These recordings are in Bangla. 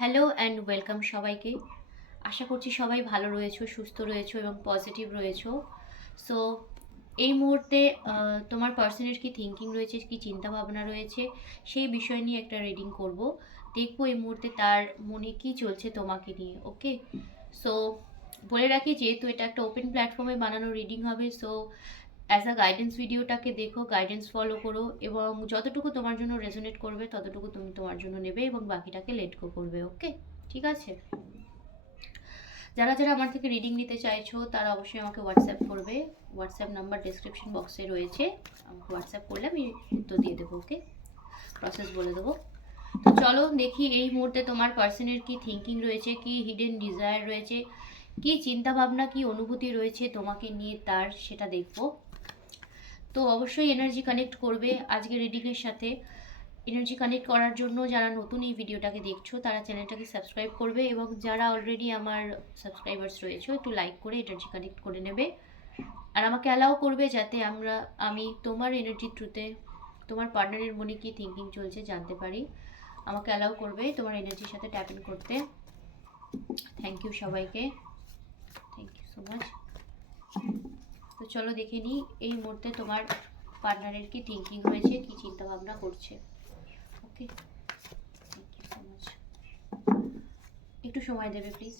হ্যালো অ্যান্ড ওয়েলকাম সবাইকে। আশা করছি সবাই ভালো রয়েছো, সুস্থ রয়েছো এবং পজিটিভ রয়েছো। সো এই মুহূর্তে তোমার পার্সনের কি থিঙ্কিং রয়েছে, কি চিন্তা ভাবনা রয়েছে, সেই বিষয় নিয়ে একটা রিডিং করব। দেখবো এই মুহূর্তে তার মনে কি চলছে তোমাকে নিয়ে। ওকে, সো বলে রাখি যেহেতু এটা একটা ওপেন প্ল্যাটফর্মে বানানো রিডিং হবে, সো অ্যাজ আ গাইডেন্স ভিডিওটাকে দেখো, গাইডেন্স ফলো করো এবং যতটুকু তোমার জন্য রেজোনেট করবে ততটুকু তুমি তোমার জন্য নেবে এবং বাকিটাকে লেট গো করবে। ওকে, ঠিক আছে। যারা যারা আমার থেকে রিডিং নিতে চাইছো তারা অবশ্যই আমাকে হোয়াটসঅ্যাপ করবে। হোয়াটসঅ্যাপ নাম্বার ডিসক্রিপশন বক্সে রয়েছে, আমাকে হোয়াটসঅ্যাপ করলে আমি উত্তর দিয়ে দেবো। ওকে, প্রসেস বলে দেবো। তো চলো দেখি এই মুহূর্তে তোমার পার্সনের কি থিঙ্কিং রয়েছে, কি হিডেন ডিজায়ার রয়েছে, কি চিন্তা ভাবনা, কি অনুভূতি রয়েছে তোমাকে নিয়ে তার, সেটা দেখবো। তো অবশ্যই এনার্জি কানেক্ট করবে আজকের রিডিংয়ের সাথে। এনার্জি কানেক্ট করার জন্য যারা নতুন এই ভিডিওটাকে দেখছো তারা চ্যানেলটাকে সাবস্ক্রাইব করবে এবং যারা অলরেডি আমার সাবস্ক্রাইবার্স রয়েছে একটু লাইক করে এনার্জি কানেক্ট করে নেবে আর আমাকে অ্যালাউ করবে যাতে আমি তোমার এনার্জি থ্রুতে তোমার পার্টনারের মনে কি থিঙ্কিং চলছে জানতে পারি। আমাকে অ্যালাউ করবে তোমার এনার্জির সাথে ট্যাপ ইন করতে। থ্যাংক ইউ সবাইকে, থ্যাংক ইউ সো মাচ। তো চলো দেখে নিই এই মুহূর্তে তোমার পার্টনারের কি থিঙ্কিং হয়েছে, কি চিন্তা ভাবনা করছে। ওকে, থ্যাংক ইউ সো মাচ। একটু সময় দেবে প্লিজ।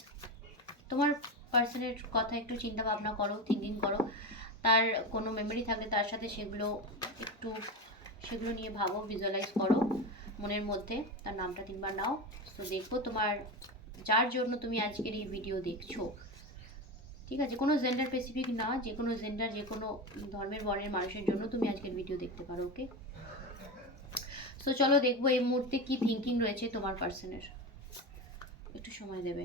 তোমার পার্সনের কথা একটু চিন্তা ভাবনা করো, থিঙ্কিং করো। তার কোনো মেমোরি থাকলে তার সাথে একটু সেগুলো নিয়ে ভাবো, ভিজুয়ালাইজ করো মনের মধ্যে। তার নামটা 3বার নাও। তো দেখবো তোমার যার জন্য তুমি আজকের এই ভিডিও দেখছো, ঠিক আছে, কোনো জেন্ডার স্পেসিফিক না, যে কোনো জেন্ডার, যে কোনো ধর্মের বর্ণের মানুষের জন্য তুমি আজকের ভিডিও দেখতে পারো। ওকে, সো চলো দেখবো এই মুহূর্তে কি থিঙ্কিং রয়েছে তোমার পার্সনের। একটু সময় দেবে।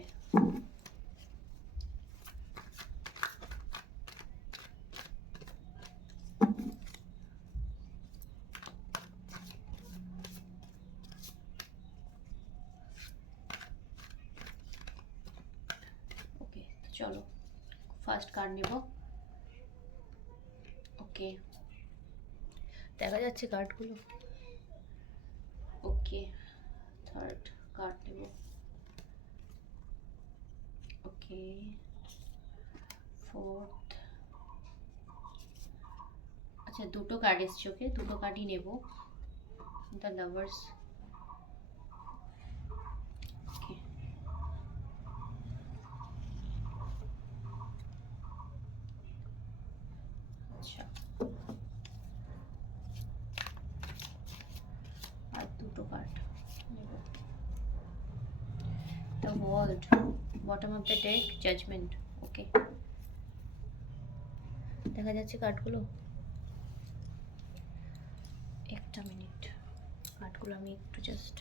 ওকে, চলো ফার্স্ট কার্ড নেব। ওকে, দেখা যাচ্ছে কার্ডগুলো। ওকে, থার্ড কার্ড নেব। ওকে, ফোর্থ। আচ্ছা, দুটো কার্ড এসছে। ওকে, দুটো কার্ডই নেব। The lovers. ওকে, আচ্ছা, আর দুটো কার্ড নেব। The world, bottom of the deck, judgement. Okay, দেখা যাচ্ছে কার্ডগুলো। একটা মিনিট, কার্ডগুলো আমি একটু জাস্ট।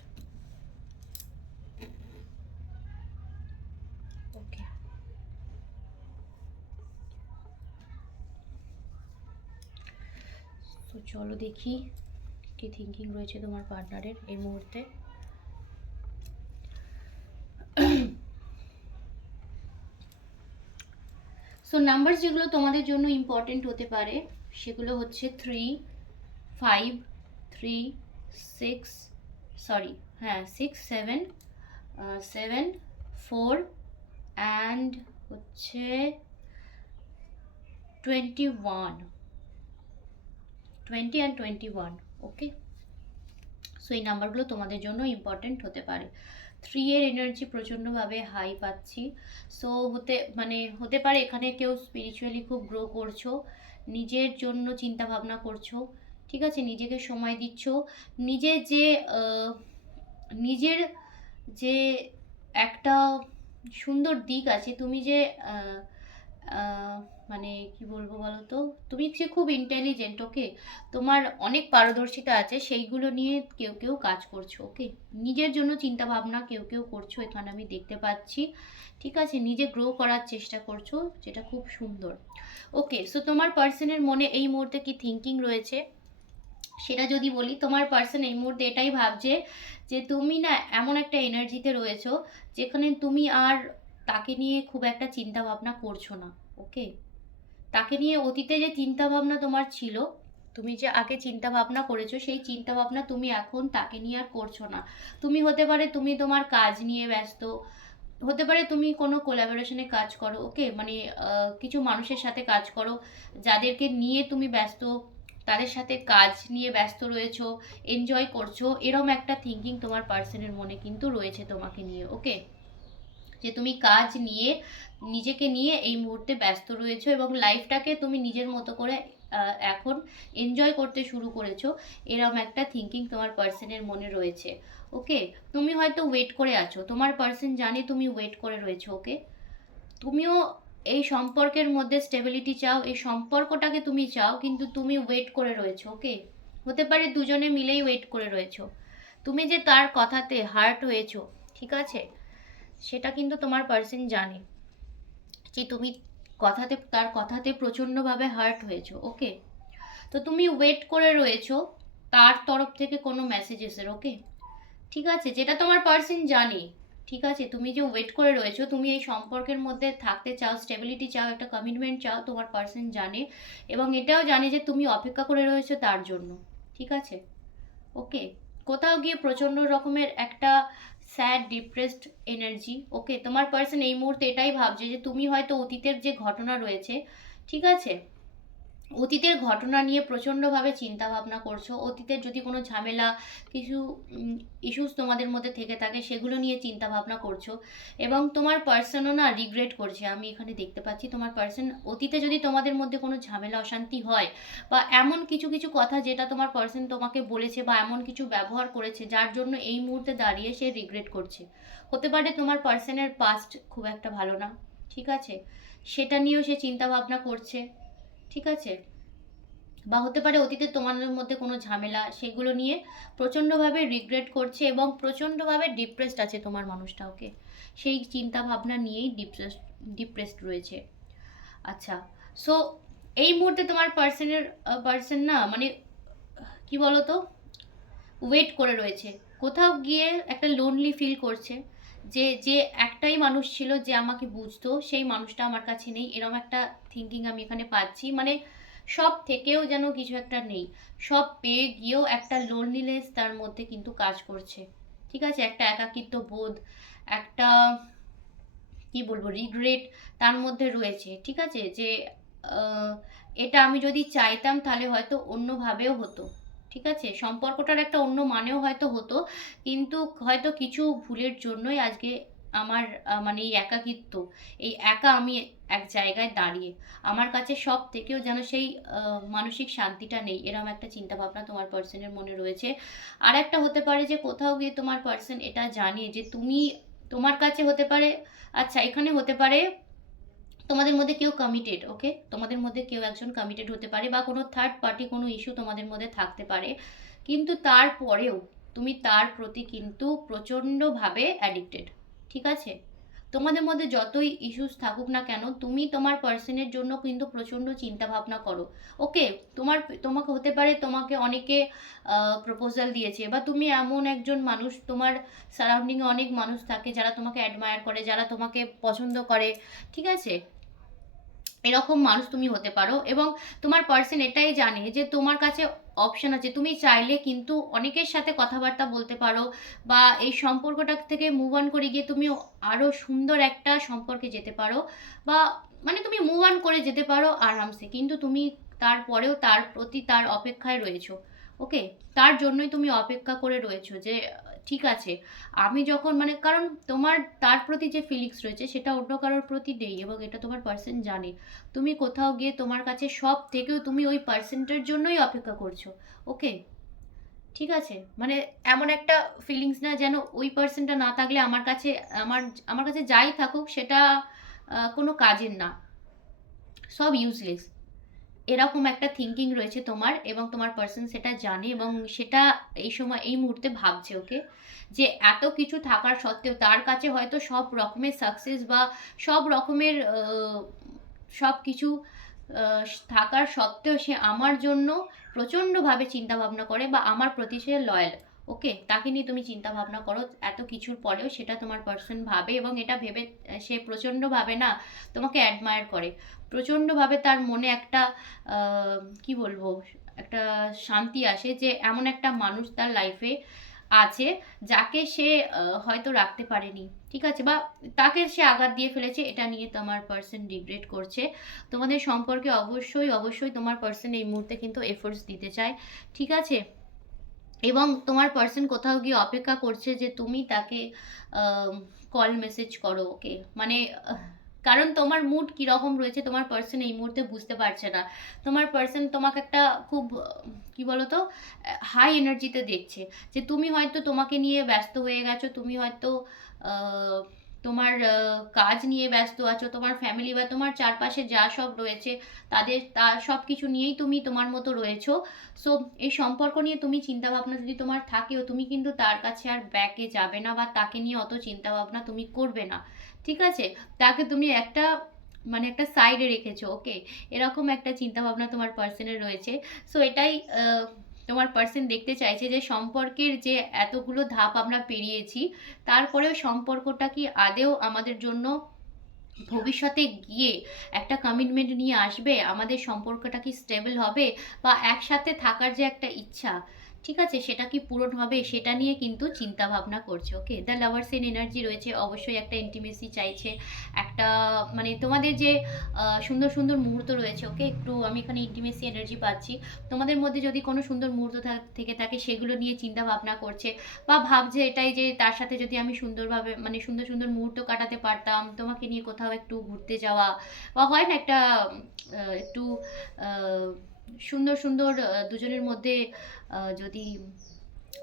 ওকে, তো চলো দেখি কি থিঙ্কিং রয়েছে তোমার পার্টনারের এই মুহূর্তে। সো নাম্বার যেগুলো তোমাদের জন্য ইম্পর্টেন্ট হতে পারে সেগুলো হচ্ছে 3, 5, 3, 6, সরি, হ্যাঁ 6, 7, 7, 4 অ্যান্ড হচ্ছে 21, 20 অ্যান্ড 21। ওকে, সো এই নাম্বারগুলো তোমাদের জন্য ইম্পর্টেন্ট হতে পারে। 3 এর এনার্জি প্রচণ্ডভাবে হাই পাচ্ছি। সো হতে পারে এখানে কেউ স্পিরিচুয়ালি খুব গ্রো করছো, নিজের জন্য চিন্তা ভাবনা করছো, ঠিক আছে, নিজেকে সময় দিচ্ছ। নিজের যে নিজের যে একটা সুন্দর দিক আছে, তুমি যে আহ, আহ, মানে কি বলবো বলো তো, তুমি যে খুব ইন্টেলিজেন্ট। ওকে, তোমার অনেক পারদর্শিতা আছে, সেইগুলো নিয়ে কেউ কেউ কাজ করছো। ওকে, নিজের জন্য চিন্তা ভাবনা কেউ কেউ করছো এখানে আমি দেখতে পাচ্ছি, ঠিক আছে, নিজে গ্রো করার চেষ্টা করছো, যেটা খুব সুন্দর। ওকে, সো তোমার পার্সনের মনে এই মুহূর্তে কি থিঙ্কিং রয়েছে সেটা যদি বলি, তোমার পার্সন এই মুহূর্তে এটাই ভাবছে যে তুমি না এমন একটা এনার্জিতে রয়েছো যেখানে তুমি আর তাকে নিয়ে খুব একটা চিন্তা ভাবনা করছো না। ওকে, তাকে নিয়ে অতীতে যে চিন্তা ভাবনা তোমার ছিল তুমি যে আগে চিন্তা ভাবনা করেছো সেই চিন্তা ভাবনা তুমি এখন তাকে নিয়ে আর করছো না। তুমি হতে পারে তুমি তোমার কাজ নিয়ে ব্যস্ত, হতে পারে তুমি কোনো কোলাবোরেশনে কাজ করো, ওকে, মানে কিছু মানুষের সাথে কাজ করো যাদেরকে নিয়ে তুমি ব্যস্ত, তাদের সাথে কাজ নিয়ে ব্যস্ত রয়েছো, এনজয় করছো, এরম একটা থিঙ্কিং তোমার পার্সনের মনে কিন্তু রয়েছে তোমাকে নিয়ে, ওকে, যে তুমি কাজ নিয়ে নিজেকে নিয়ে এই মুহূর্তে ব্যস্ত রয়েছো এবং লাইফটাকে তুমি নিজের মতো করে এখন এনজয় করতে শুরু করেছো, এরম একটা থিঙ্কিং তোমার পার্সনের মনে রয়েছে, ওকে। তুমি হয়তো ওয়েট করে আছো, তোমার পার্সন জানে তুমি ওয়েট করে রয়েছো, ওকে। তুমিও এই সম্পর্কের মধ্যে স্টেবিলিটি চাও, এই সম্পর্কটাকে তুমি চাও, কিন্তু তুমি ওয়েট করে রয়েছো, ওকে। হতে পারে দুজনে মিলেই ওয়েট করে রয়েছো। তুমি যে তার কথাতে হার্ট হয়েছো, ঠিক আছে, সেটা কিন্তু তোমার পার্সন জানে, যে তুমি তার কথাতে প্রচণ্ডভাবে হার্ট হয়েছো, ওকে। তো তুমি ওয়েট করে রয়েছো তার তরফ থেকে কোনো মেসেজেসের, ওকে, ঠিক আছে, যেটা তোমার পার্সন জানে, ঠিক আছে। তুমি যে ওয়েট করে রয়েছো, তুমি এই সম্পর্কের মধ্যে থাকতে চাও, স্টেবিলিটি চাও, একটা কমিটমেন্ট চাও, তোমার পার্সন জানে এবং এটাও জানে যে তুমি অপেক্ষা করে রয়েছো তার জন্য, ঠিক আছে, ওকে। কোথাও গিয়ে প্রচণ্ড রকমের একটা স্যাড ডিপ্রেসড এনার্জি, ওকে। তোমার পার্সন এই মুহূর্তে এটাই ভাবছে যে তুমি হয়তো অতীতের যে ঘটনা রয়েছে, ঠিক আছে, অতীতের ঘটনা নিয়ে প্রচণ্ডভাবে চিন্তা ভাবনা করছো, অতীতের যদি কোনো ঝামেলা, কিছু ইস্যুস তোমাদের মধ্যে থেকে থাকে সেগুলো নিয়ে চিন্তা ভাবনা করছো এবং তোমার পার্সনও না রিগ্রেট করছে। আমি এখানে দেখতে পাচ্ছি তোমার পার্সন অতীতে যদি তোমাদের মধ্যে কোনো ঝামেলা অশান্তি হয় বা এমন কিছু কিছু কথা যেটা তোমার পার্সন তোমাকে বলেছে বা এমন কিছু ব্যবহার করেছে যার জন্য এই মুহূর্তে দাঁড়িয়ে সে রিগ্রেট করছে। হতে পারে তোমার পার্সনের পাস্ট খুব একটা ভালো না, ঠিক আছে, সেটা নিয়েও সে চিন্তা ভাবনা করছে, ঠিক আছে। বা হতে পারে অতীতে তোমাদের মধ্যে কোনো ঝামেলা, সেগুলো নিয়ে প্রচণ্ডভাবে রিগ্রেট করছে এবং প্রচণ্ডভাবে ডিপ্রেসড আছে তোমার মানুষটা, ওকে। সেই চিন্তা ভাবনা নিয়েই ডিপ্রেসড রয়েছে। আচ্ছা, সো এই মুহূর্তে তোমার পার্সন না, মানে কি বলতো, ওয়েট করে রয়েছে, কোথাও গিয়ে একটা লোনলি ফিল করছে, যে যে একটাই মানুষ ছিল যে আমাকে বুঝতো সেই মানুষটা আমার কাছে নেই, এরকম একটা থিঙ্কিং আমি এখানে পাচ্ছি, মানে সব থেকেও যেন কিছু একটা নেই, সব পেয়ে গিয়েও একটা লোনলিনেস তার মধ্যে কিন্তু কাজ করছে, ঠিক আছে, একটা একাকিত্ব বোধ, একটা কি বলবো রিগ্রেট তার মধ্যে রয়েছে, ঠিক আছে, যে আহ, এটা আমি যদি চাইতাম তাহলে হয়তো অন্যভাবেও হতো, ঠিক আছে, সম্পর্কটার একটা অন্য মানেও হয়তো হতো, কিন্তু হয়তো কিছু ভুলের জন্যই আজকে আমার মানে এই একাকিত্ব, এই একা আমি এক জায়গায় দাঁড়িয়ে, আমার কাছে সব থেকেও যেন সেই মানসিক শান্তিটা নেই, এরকম একটা চিন্তা ভাবনা তোমার পার্সনের মনে রয়েছে। আর একটা হতে পারে যে কোথাও গিয়ে তোমার পার্সন এটা জানে যে তুমি, তোমার কাছে হতে পারে, আচ্ছা এখানে হতে পারে তোমাদের মধ্যে কেউ কমিটেড, ওকে, তোমাদের মধ্যে কেউ একজন কমিটেড হতে পারে বা কোনো থার্ড পার্টি কোনো ইস্যু তোমাদের মধ্যে থাকতে পারে, কিন্তু তারপরেও তুমি তার প্রতি কিন্তু প্রচণ্ডভাবে অ্যাডিক্টেড, ঠিক আছে। তোমাদের মধ্যে যতই ইস্যুস থাকুক না কেন, তুমি তোমার পার্সনের জন্য কিন্তু প্রচণ্ড চিন্তা ভাবনা করো, ওকে। তোমাকে হতে পারে তোমাকে অনেকে প্রপোজাল দিয়েছে বা তুমি এমন একজন মানুষ, তোমার সারাউন্ডিংয়ে অনেক মানুষ থাকে যারা তোমাকে অ্যাডমায়ার করে, যারা তোমাকে পছন্দ করে, ঠিক আছে, এরকম মানুষ তুমি হতে পারো এবং তোমার পার্সন এটাই জানে যে তোমার কাছে অপশন আছে, তুমি চাইলে কিন্তু অনেকের সাথে কথাবার্তা বলতে পারো বা এই সম্পর্কটা থেকে মুভ অন করে গিয়ে তুমি আরও সুন্দর একটা সম্পর্কে যেতে পারো বা মানে তুমি মুভ অন করে যেতে পারো আরামসে, কিন্তু তুমি তারপরেও তার প্রতি তার অপেক্ষায় রয়েছো, ওকে। তার জন্যই তুমি অপেক্ষা করে রয়েছো যে ঠিক আছে, আমি যখন মানে কারণ তোমার তার প্রতি যে ফিলিংস রয়েছে সেটা অন্য কারোর প্রতি নেই এবং এটা তোমার পার্সন জানে। তুমি কোথাও গিয়ে তোমার কাছে সব থেকেও তুমি ওই পার্সনটার জন্যই অপেক্ষা করছো, ওকে, ঠিক আছে, মানে এমন একটা ফিলিংস না যেন ওই পার্সনটা না থাকলে আমার কাছে, আমার আমার কাছে যাই থাকুক সেটা কোনো কাজের না, সব ইউজলেস, এরকম একটা থিঙ্কিং রয়েছে তোমার এবং তোমার পার্সন সেটা জানে এবং সেটা এই সময় এই মুহূর্তে ভাবছে, ওকে, যে এত কিছু থাকার সত্ত্বেও তার কাছে হয়তো সব রকমের সাকসেস বা সব রকমের সব কিছু থাকার সত্ত্বেও সে আমার জন্য প্রচণ্ডভাবে চিন্তা ভাবনা করে বা আমার প্রতি সে লয়াল, ওকে। তাকে নিয়ে তুমি চিন্তা ভাবনা করো এত কিছুর পরেও, সেটা তোমার পার্সন ভাবে এবং এটা ভেবে সে প্রচণ্ডভাবে না তোমাকে অ্যাডমায়ার করে, প্রচণ্ডভাবে তার মনে একটা কি বলবো একটা শান্তি আসে যে এমন একটা মানুষ তার লাইফে আছে যাকে সে হয়তো রাখতে পারেনি, ঠিক আছে, বা তাকে সে আঘাত দিয়ে ফেলেছে, এটা নিয়ে তোমার পার্সন রিগ্রেট করছে। তোমাদের সম্পর্কে অবশ্যই অবশ্যই তোমার পার্সন এই মুহূর্তে কিন্তু এফোর্টস দিতে চায়, ঠিক আছে, এবং তোমার পার্সন কোথাও গিয়ে অপেক্ষা করছে যে তুমি তাকে কল মেসেজ করো, ওকে, মানে কারণ তোমার মুড কীরকম রয়েছে তোমার পার্সন এই মুহূর্তে বুঝতে পারছে না। তোমার পার্সন তোমাকে একটা খুব কি বলতো হাই এনার্জিতে দেখছে, যে তুমি হয়তো তোমাকে নিয়ে ব্যস্ত হয়ে গেছো, তুমি হয়তো আহ, তোমার কাজ নিয়ে ব্যস্ত আছো, তোমার ফ্যামিলি বা তোমার চারপাশে যা সব রয়েছে তার সব কিছু নিয়েই তুমি তোমার মতো রয়েছো। সো এই সম্পর্ক নিয়ে তুমি চিন্তা ভাবনা যদি তোমার থাকেও, তুমি কিন্তু তার কাছে আর ব্যাকে যাবে না বা তাকে নিয়ে অত চিন্তা ভাবনা তুমি করবে না, ঠিক আছে, তাকে তুমি একটা মানে একটা সাইডে রেখেছো, ওকে, এরকম একটা চিন্তা ভাবনা তোমার পার্সনের রয়েছে। সো এটাই তোমার পার্সন দেখতে চাইছে যে সম্পর্কের যে এতগুলো ধাপ আমরা পেরিয়েছি, তারপরেও সম্পর্কটা কি আদেও আমাদের জন্য ভবিষ্যতে গিয়ে একটা কমিটমেন্ট নিয়ে আসবে, আমাদের সম্পর্কটা কি স্টেবল হবে, বা একসাথে থাকার যে একটা ইচ্ছা, ঠিক আছে, সেটা কি পূরণ হবে, সেটা নিয়ে কিন্তু চিন্তা ভাবনা করছে, ওকে। দ্য লাভার্স ইন এনার্জি রয়েছে, অবশ্যই একটা ইন্টিমেসি চাইছে, একটা মানে তোমাদের যে সুন্দর সুন্দর মুহূর্ত রয়েছে, ওকে, একটু আমি এখানে ইন্টিমেসি এনার্জি পাচ্ছি। তোমাদের মধ্যে যদি কোনো সুন্দর মুহূর্ত থেকে থাকে সেগুলো নিয়ে চিন্তা ভাবনা করছে, বা ভাবছে এটাই যে তার সাথে যদি আমি সুন্দরভাবে মানে সুন্দর সুন্দর মুহূর্ত কাটাতে পারতাম, তোমাকে নিয়ে কোথাও একটু ঘুরতে যাওয়া, বা হয় না একটা একটু আহ, সুন্দর সুন্দর দুজনের মধ্যে যদি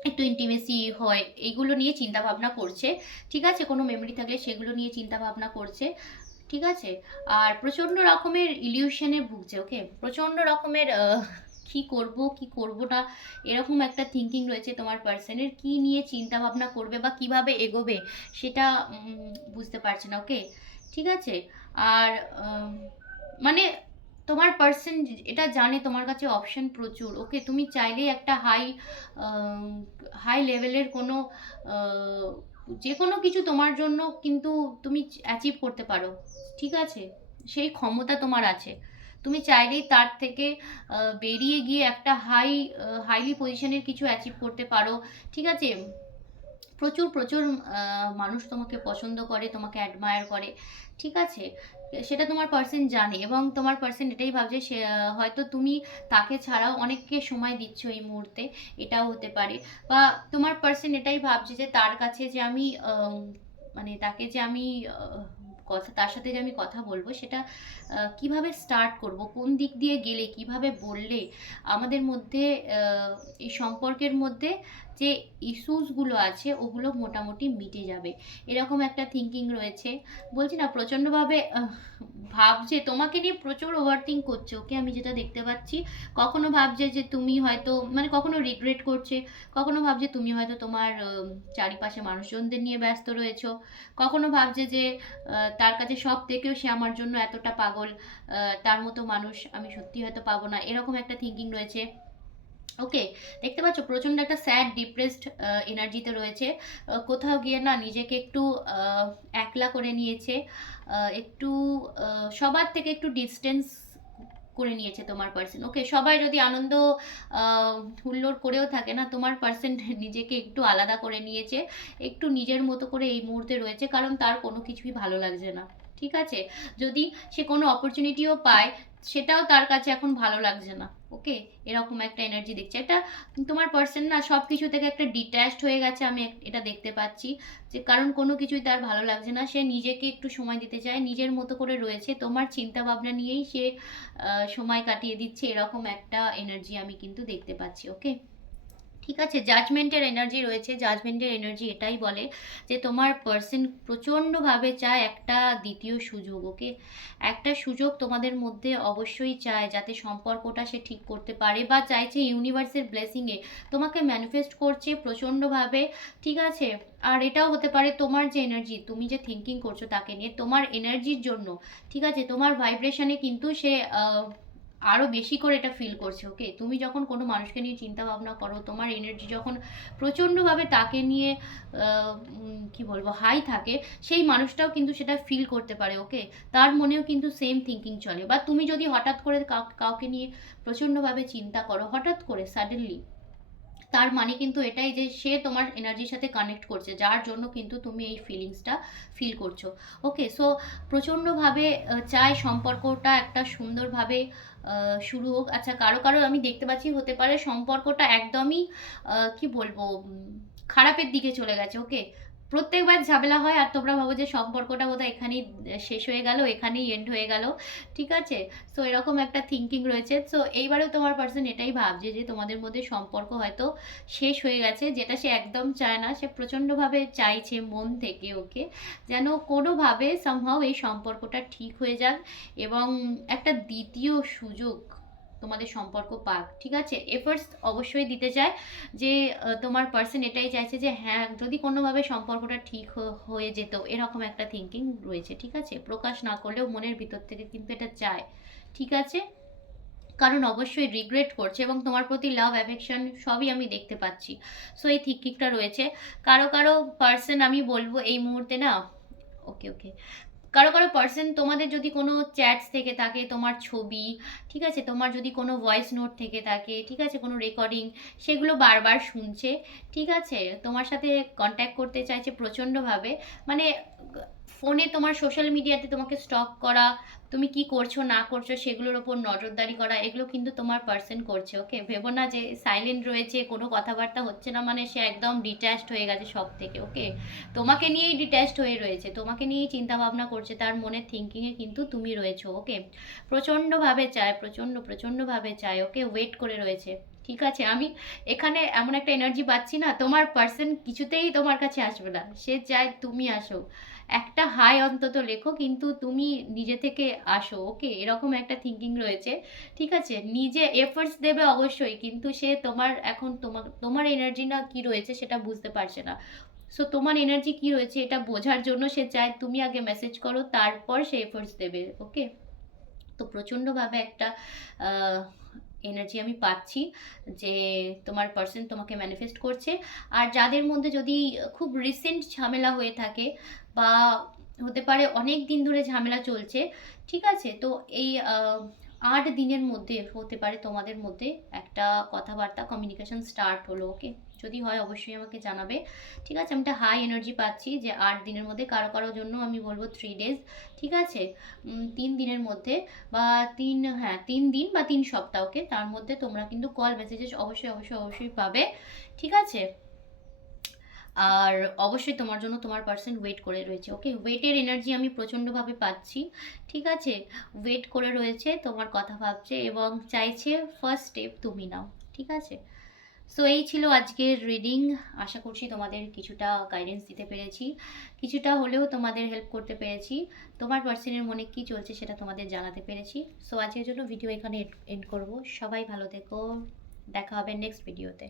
একটু ইন্টিমেসি হয়, এইগুলো নিয়ে চিন্তা ভাবনা করছে, ঠিক আছে, কোনো মেমরি থাকলে সেগুলো নিয়ে চিন্তা ভাবনা করছে, ঠিক আছে। আর প্রচণ্ড রকমের ইলিউশনে ভুগছে, ওকে, প্রচণ্ড রকমের কি করব কি করব না এরকম একটা থিঙ্কিং রয়েছে তোমার পার্সনের, কি নিয়ে চিন্তা ভাবনা করবে বা কিভাবে এগোবে সেটা বুঝতে পারছে না, ওকে, ঠিক আছে। আর মানে তোমার পার্সন এটা জানে তোমার কাছে অপশন প্রচুর, ওকে, তুমি চাইলেই একটা হাই লেভেলের কোনো আহ, যে কোনো কিছু তোমার জন্য কিন্তু তুমি অ্যাচিভ করতে পারো, ঠিক আছে, সেই ক্ষমতা তোমার আছে, তুমি চাইলেই তার থেকে বেরিয়ে গিয়ে একটা হাইলি পজিশনের কিছু অ্যাচিভ করতে পারো, ঠিক আছে, প্রচুর প্রচুর মানুষ তোমাকে পছন্দ করে, তোমাকে অ্যাডমায়ার করে, ঠিক আছে, সেটা তোমার পার্সন জানে, এবং তোমার পার্সন এটাই ভাবছে সে হয়তো তুমি তাকে ছাড়াও অনেককে সময় দিচ্ছ এই মুহূর্তে, এটাও হতে পারে, বা তোমার পার্সন এটাই ভাবছে যে তার কাছে যে আমি মানে তাকে যে আমি কথা তার সাথে যে আমি কথা বলবো সেটা কিভাবে স্টার্ট করব, কোন দিক দিয়ে গেলে কিভাবে বললে আমাদের মধ্যে এই সম্পর্কের মধ্যে যে ইস্যুসগুলো আছে ওগুলো মোটামুটি মিটে যাবে, এরকম একটা থিঙ্কিং রয়েছে। বলছি না প্রচণ্ডভাবে ভাবছে তোমাকে নিয়ে, প্রচুর ওভারথিঙ্ক করছে, ওকে, আমি যেটা দেখতে পাচ্ছি, কখনো ভাবছে যে তুমি হয়তো মানে কখনো রিগ্রেট করছে, কখনো ভাবছে তুমি হয়তো তোমার চারিপাশে মানুষজনদের নিয়ে ব্যস্ত রয়েছো, কখনো ভাবছে যে তার কাছে সব থেকেও সে আমার জন্য এতটা পাগল, তার মতো মানুষ আমি সত্যি হয়তো পাবো না, এরকম একটা থিঙ্কিং রয়েছে, ওকে, দেখতে পাচ্ছ প্রচণ্ড একটা স্যাড ডিপ্রেসড এনার্জিতে রয়েছে, কোথাও গিয়ে না নিজেকে একটু একলা করে নিয়েছে, একটু সবার থেকে একটু ডিস্টেন্স করে নিয়েছে তোমার পার্সন, ওকে, সবাই যদি আনন্দ হুল্লোড় করেও থাকে না, তোমার পার্সন নিজেকে একটু আলাদা করে নিয়েছে, একটু নিজের মতো করে এই মুহূর্তে রয়েছে, কারণ তার কোনো কিছুই ভালো লাগছে না, ঠিক আছে, যদি সে কোনো অপরচুনিটিও পায় সেটাও তার কাছে এখন ভালো লাগছে না, ওকে, এরকম একটা এনার্জি দেখছে, এটা তোমার পার্সন না সব কিছু থেকে একটা ডিট্যাচড হয়ে গেছে, আমি এটা দেখতে পাচ্ছি, যে কারণ কোনো কিছুই তার ভালো লাগছে না, সে নিজেকে একটু সময় দিতে চায়, নিজের মতো করে রয়েছে, তোমার চিন্তা ভাবনা নিয়েই সে সময় কাটিয়ে দিচ্ছে, এরকম একটা এনার্জি আমি কিন্তু দেখতে পাচ্ছি, ওকে, ঠিক আছে। জাজমেন্টের এনার্জি রয়েছে, জাজমেন্টের এনার্জি এটাই বলে যে তোমার পার্সন প্রচণ্ডভাবে চায় একটা দ্বিতীয় সুযোগ, ওকে, একটা সুযোগ তোমাদের মধ্যে অবশ্যই চায় যাতে সম্পর্কটা সে ঠিক করতে পারে, বা চাইছে ইউনিভার্সের ব্লেসিংয়ে তোমাকে ম্যানিফেস্ট করছে প্রচণ্ডভাবে, ঠিক আছে। আর এটাও হতে পারে তোমার যে এনার্জি তুমি যে থিঙ্কিং করছো তাকে নিয়ে, তোমার এনার্জির জন্য, ঠিক আছে, তোমার ভাইব্রেশনে কিন্তু সে আরও বেশি করে এটা ফিল করছে। ওকে, তুমি যখন কোনো মানুষকে নিয়ে চিন্তা ভাবনা করো, তোমার এনার্জি যখন প্রচণ্ডভাবে তাকে নিয়ে কি বলবো হাই থাকে, সেই মানুষটাও কিন্তু সেটা ফিল করতে পারে। ওকে, তার মনেও কিন্তু সেম থিঙ্কিং চলে। বা তুমি যদি হঠাৎ করে কাউকে নিয়ে প্রচণ্ডভাবে চিন্তা করো, হঠাৎ করে সাডেনলি, তার মানে কিন্তু এটাই যে সে তোমার এনার্জির সাথে কানেক্ট করছে, যার জন্য কিন্তু তুমি এই ফিলিংসটা ফিল করছো। ওকে, সো প্রচণ্ডভাবে চাই সম্পর্কটা একটা সুন্দরভাবে শুরু হোক। আচ্ছা, কারো কারো আমি দেখতে পাচ্ছি হতে পারে সম্পর্কটা একদমই কি বলবো খারাপের দিকে চলে গেছে। ওকে, প্রত্যেকবার ঝামেলা হয় আর তোমরা ভাবো যে সম্পর্কটা বোধহয় এখানেই শেষ হয়ে গেল, এখানেই এন্ড হয়ে গেল। ঠিক আছে, সো এরকম একটা থিঙ্কিং রয়েছে। সো এইবারেও তোমার পার্সন এটাই ভাবছে যে তোমাদের মধ্যে সম্পর্ক হয়তো শেষ হয়ে গেছে, যেটা সে একদম চায় না। সে প্রচণ্ডভাবে চাইছে মন থেকে ওকে যেন কোনোভাবে সামহাও এই সম্পর্কটা ঠিক হয়ে যাক এবং একটা দ্বিতীয় সুযোগ তোমাদের সম্পর্ক পাক। ঠিক আছে, এফোর্টস অবশ্যই দিতে চায় যে তোমার পার্সন এটাই চাইছে যে হ্যাঁ যদি কোনোভাবে সম্পর্কটা ঠিক হয়ে যেত, এরকম একটা থিঙ্কিং রয়েছে। ঠিক আছে, প্রকাশ না করলেও মনের ভিতর থেকে কিন্তু এটা চায়। ঠিক আছে, কারণ অবশ্যই রিগ্রেট করছে এবং তোমার প্রতি লাভ অ্যাফেকশন সবই আমি দেখতে পাচ্ছি। সো এই থিকটা রয়েছে। কারো কারো পার্সন আমি বলবো এই মুহূর্তে না, ওকে ওকে, কারো কারো পার্সন তোমাদের যদি কোনো চ্যাটস থেকে থাকে, তোমার ছবি, ঠিক আছে, তোমার যদি কোনো ভয়েস নোট থেকে থাকে, ঠিক আছে, কোনো রেকর্ডিং, সেগুলো বারবার শুনছে। ঠিক আছে, তোমার সাথে কন্ট্যাক্ট করতে চাইছে প্রচণ্ডভাবে। মানে ফোনে তোমার সোশ্যাল মিডিয়াতে তোমাকে স্টক করা, তুমি কি করছো না করছো সেগুলোর ওপর নজরদারি করা, এগুলো কিন্তু তোমার পার্সন করছে। ওকে, ভেবো না যে সাইলেন্ট রয়েছে, কোনো কথাবার্তা হচ্ছে না মানে সে একদম ডিট্যাচড হয়ে গেছে সব থেকে। ওকে, তোমাকে নিয়েই ডিট্যাচড হয়ে রয়েছে, তোমাকে নিয়েই চিন্তা ভাবনা করছে, তার মনের থিঙ্কিংয়ে কিন্তু তুমি রয়েছো। ওকে, প্রচণ্ডভাবে চায়, প্রচণ্ডভাবে চায়। ওকে, ওয়েট করে রয়েছে। ঠিক আছে, আমি এখানে এমন একটা এনার্জি পাচ্ছি না, তোমার পার্সন কিছুতেই তোমার কাছে আসবে না, সে চায় তুমি আসো। একটা হাই অন্তত লেখো, কিন্তু তুমি নিজে থেকে আসো। ওকে, এরকম একটা থিঙ্কিং রয়েছে। ঠিক আছে, নিজে এফোর্টস দেবে অবশ্যই, কিন্তু সে তোমার এখন তোমার এনার্জি না কি রয়েছে সেটা বুঝতে পারছে না। সো তোমার এনার্জি কি রয়েছে এটা বোঝার জন্য সে চায় তুমি আগে মেসেজ করো, তারপর সে এফোর্টস দেবে। ওকে, তো প্রচণ্ডভাবে একটা এনার্জি আমি পাচ্ছি যে তোমার পার্সন তোমাকে ম্যানিফেস্ট করছে। আর যাদের মধ্যে যদি খুব রিসেন্ট ঝামেলা হয়ে থাকে বা হতে পারে অনেক দিন ধরে ঝামেলা চলছে, ঠিক আছে, তো এই 8 দিনের মধ্যে হতে পারে তোমাদের মধ্যে একটা কথাবার্তা কমিউনিকেশন স্টার্ট হলো। ওকে, যদি হয় অবশ্যই আমাকে জানাবে। ঠিক আছে, আমি একটা হাই এনার্জি পাচ্ছি যে 8 দিনের মধ্যে, কারো কারোর জন্য আমি বলবো 3 ডেজ। ঠিক আছে, 3 দিনের মধ্যে বা 3 দিন বা 3 সপ্তাহকে, তার মধ্যে তোমরা কিন্তু কল মেসেজেস অবশ্যই অবশ্যই অবশ্যই পাবে। ঠিক আছে, আর অবশ্যই তোমার জন্য তোমার পার্সন ওয়েট করে রয়েছে। ওকে, ওয়েটের এনার্জি আমি প্রচণ্ডভাবে পাচ্ছি। ঠিক আছে, ওয়েট করে রয়েছে, তোমার কথা ভাবছে এবং চাইছে ফার্স্ট স্টেপ তুমি নাও। ঠিক আছে, সো এই ছিল আজকের রিডিং। আশা করছি তোমাদের কিছুটা গাইডেন্স দিতে পেরেছি, কিছুটা হলেও তোমাদের হেল্প করতে পেরেছি, তোমার পার্সনের মনে কি চলছে সেটা তোমাদের জানাতে পেরেছি। সো আজকের জন্য ভিডিও এখানে এন্ড করব। সবাই ভালো থেকো, দেখা হবে নেক্সট ভিডিওতে।